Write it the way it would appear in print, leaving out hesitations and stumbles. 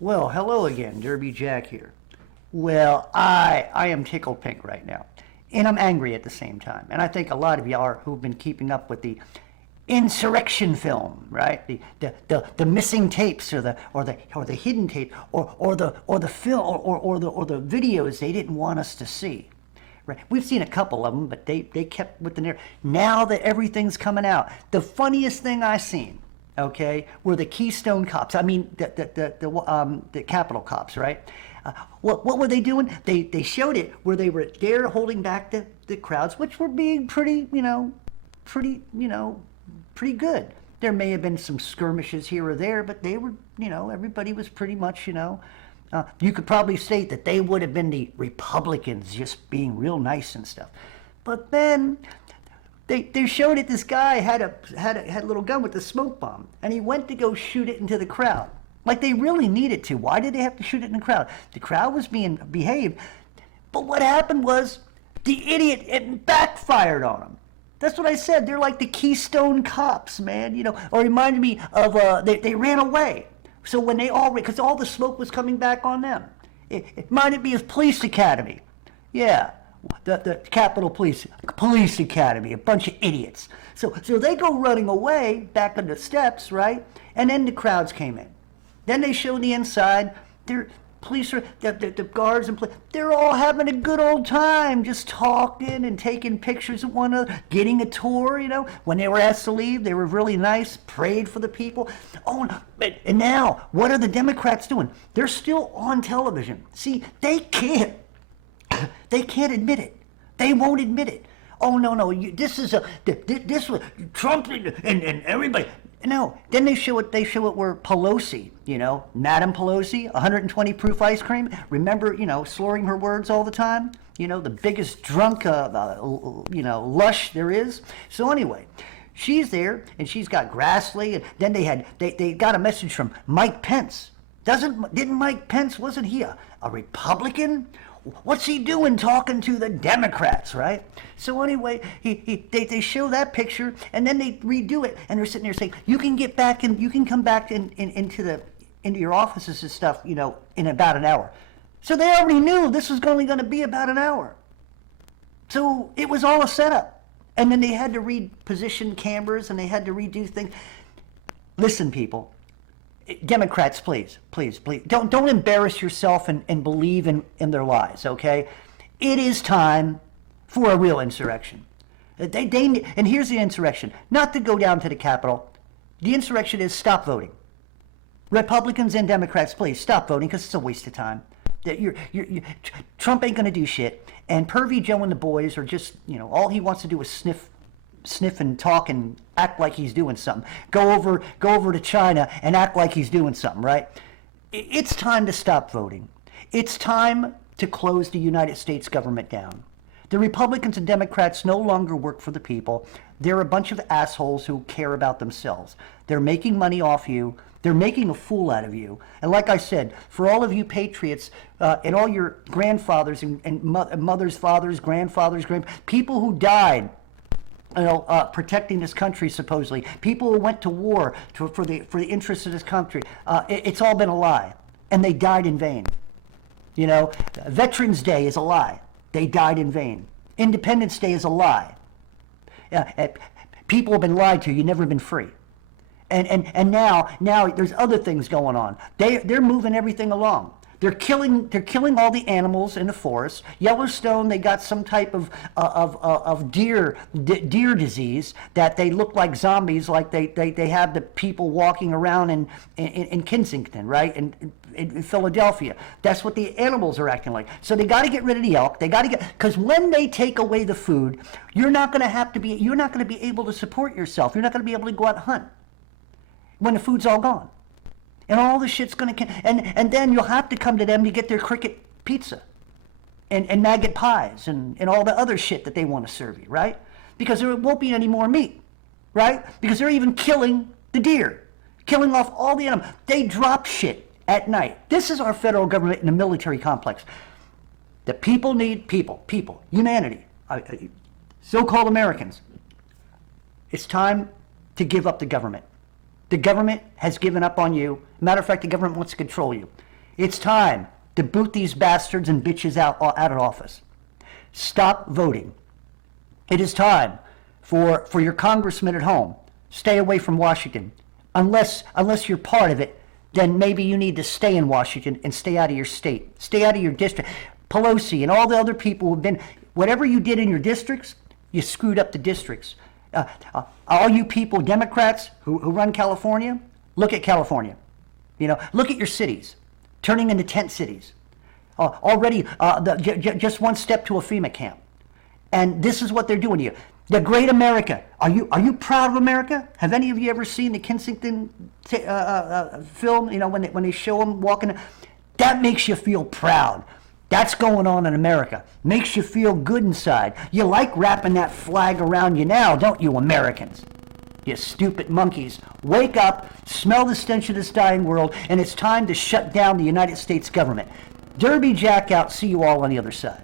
Well, hello again, Derby Jack here. Well, I am tickled pink right now, and I'm angry at the same time. And I think a lot of you are who've been keeping up with the insurrection film, right? The missing tapes or the hidden tape or the film or the videos they didn't want us to see. Right. We've seen a couple of them, but they kept with the narrative. Now that everything's coming out, the funniest thing I seen, okay, were the Keystone cops. I mean, the Capitol cops, right? What were they doing? They showed it where they were there holding back the crowds, which were being pretty, pretty good. There may have been some skirmishes here or there, but they were, everybody was pretty much, you could probably say that they would have been the Republicans just being real nice and stuff. But then they showed it. This guy had a little gun with a smoke bomb, and he went to go shoot it into the crowd. Like they really needed to. Why did they have to shoot it in the crowd? The crowd was being behaved. But what happened was the idiot, it backfired on him. That's what I said. They're like the Keystone cops, man. Or reminded me of they ran away. So when they all, because all the smoke was coming back on them, it reminded me of Police Academy. Yeah, the Capitol Police Academy, a bunch of idiots. So they go running away back on the steps, right? And then the crowds came in. Then they showed the inside. The guards and they're all having a good old time, just talking and taking pictures of one another, getting a tour. When they were asked to leave, they were really nice, prayed for the people. Oh, and now what are the Democrats doing? They're still on television. See, they can't admit it. They won't admit it. Oh no, this was Trump and everybody. No, then they show it where Pelosi, Madam Pelosi, 120 proof ice cream. Remember, slurring her words all the time. The biggest drunk, lush there is. So anyway, she's there and she's got Grassley, and then they got a message from Mike Pence. Didn't Mike Pence, wasn't he a Republican? What's he doing talking to the Democrats, right? So anyway, they show that picture, and then they redo it, and they're sitting there saying, you can get back and you can come back into your offices and stuff, in about an hour. So they already knew this was only going to be about an hour. So it was all a setup. And then they had to reposition cameras, and they had to redo things. Listen, people. Democrats, please, don't embarrass yourself and believe in their lies, okay? It is time for a real insurrection. And here's the insurrection. Not to go down to the Capitol. The insurrection is stop voting. Republicans and Democrats, please, stop voting because it's a waste of time. Trump ain't going to do shit. And Pervy Joe and the boys are just, all he wants to do is sniff and talk and act like he's doing something. Go over to China and act like he's doing something, right? It's time to stop voting. It's time to close the United States government down. The Republicans and Democrats no longer work for the people. They're a bunch of assholes who care about themselves. They're making money off you. They're making a fool out of you. And like I said, for all of you patriots and all your grandfathers and mothers, fathers, grandfathers, people who died protecting this country, supposedly. People who went to war for the interests of this country. It's all been a lie. And they died in vain. Veterans Day is a lie. They died in vain. Independence Day is a lie. People have been lied to. You've never been free. And now there's other things going on. They're moving everything along. They're killing all the animals in the forest. Yellowstone, they got some type of deer disease that they look like zombies, like they have the people walking around in Kensington, right? In Philadelphia. That's what the animals are acting like. So they got to get rid of the elk. They got to because when they take away the food, you're not going to be able to support yourself. You're not going to be able to go out and hunt when the food's all gone. And all the shit's going to... And then you'll have to come to them to get their cricket pizza and maggot pies and all the other shit that they want to serve you, right? Because there won't be any more meat, right? Because they're even killing the deer, killing off all the animals. They drop shit at night. This is our federal government in a military complex. The people need people, humanity, so-called Americans. It's time to give up the government. The government has given up on you. Matter of fact, the government wants to control you. It's time to boot these bastards and bitches out of office. Stop voting. It is time for your congressman at home. Stay away from Washington. Unless you're part of it, then maybe you need to stay in Washington and stay out of your state. Stay out of your district. Pelosi and all the other people who've been, whatever you did in your districts, you screwed up the districts. All you people, Democrats who run California, look at California. Look at your cities, turning into tent cities. Already, just one step to a FEMA camp. And this is what they're doing to you. The great America. Are you proud of America? Have any of you ever seen the Kensington film? When they show them walking, that makes you feel proud. That's going on in America. Makes you feel good inside. You like wrapping that flag around you now, don't you, Americans? You stupid monkeys. Wake up, smell the stench of this dying world, and it's time to shut down the United States government. Derby Jack out. See you all on the other side.